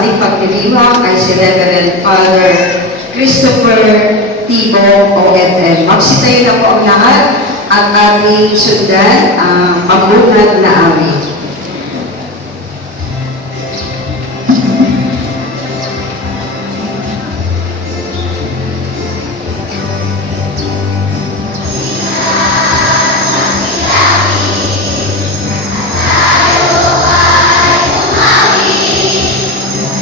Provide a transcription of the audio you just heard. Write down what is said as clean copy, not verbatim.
ating pagdiriwang ay si Reverend Father Christopher Tibo, OFM. Magsitayo na po ang lahat at ating sundan ang pambunan na awit.